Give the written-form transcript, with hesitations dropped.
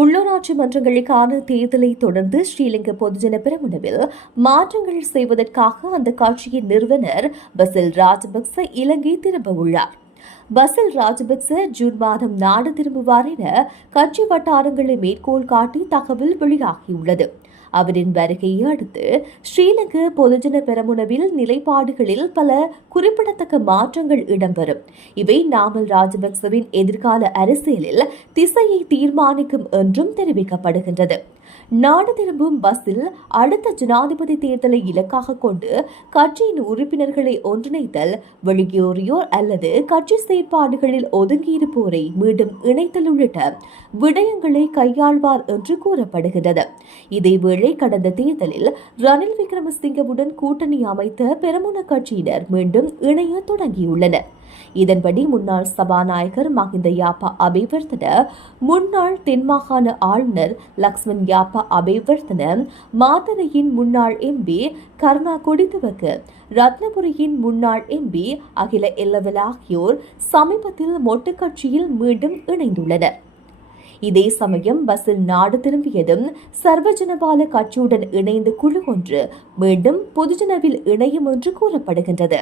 உள்ளூராட்சி மன்றங்களுக்கான தேர்தலை தொடர்ந்து ஸ்ரீலங்கா பொதுஜன பெரமுனவில் மாற்றங்கள் செய்வதற்காக அந்த கட்சியின் நிறுவனர் பசில் ராஜபக்ச இலங்கை திரும்ப உள்ளார். பசில் ராஜபக்ச ஜூன் மாதம் நாடு திரும்புவார் என கட்சி வட்டாரங்களை மேற்கோள் காட்டி தகவல் வெளியாகியுள்ளது. அவரின் வருகையை அடுத்து ஸ்ரீலங்கா பொதுஜன பெரமுனவில் நிலைப்பாடுகளில் பல குறிப்பிடத்தக்க மாற்றங்கள் இடம்பெறும். இவை நாமல் ராஜபக்சவின் எதிர்கால அரசியலில் திசையை தீர்மானிக்கும் என்றும் தெரிவிக்கப்படுகின்றது. நாடு திரும்பும் பஸ்ஸில் அடுத்த ஜனாதிபதி தேர்தலை இலக்காக கொண்டு கட்சியின் உறுப்பினர்களை ஒன்றிணைத்தல், வெளியேறியோர் அல்லது கட்சி செயற்பாடுகளில் ஒதுங்கியிருப்போரை மீண்டும் இணைத்தல் உள்ளிட்ட விடயங்களை கையாள்வார் என்று கூறப்படுகிறது. இதேவேளை கடந்த தேர்தலில் ரணில் விக்ரமசிங்கவுடன் கூட்டணி அமைத்த பெரமுன கட்சியினர் மீண்டும் இணைய தொடங்கியுள்ளனர். இதன்படி முன்னாள் சபாநாயகர் மஹிந்த யாப்பா அபேவர்தன, முன்னாள் தென்மாகாண ஆளுநர் லக்ஷ்மன் யாப்பா அபேவர்தன, மாத்தறையின் முன்னாள் எம்பி கருணா கொடிதுவக்கு, ரத்னபுரியின் முன்னாள் எம்பி அகில எல்லவல் ஆகியோர் சமீபத்தில் மொட்டு கட்சியில் மீண்டும் இணைந்துள்ளனர். இதே சமயம் பஸ்ஸில் நாடு திரும்பியதும் சர்வஜனபால கட்சியுடன் இணைந்து குழு ஒன்று மீண்டும் பொதுஜனவில் இணையும் என்று கூறப்படுகின்றது.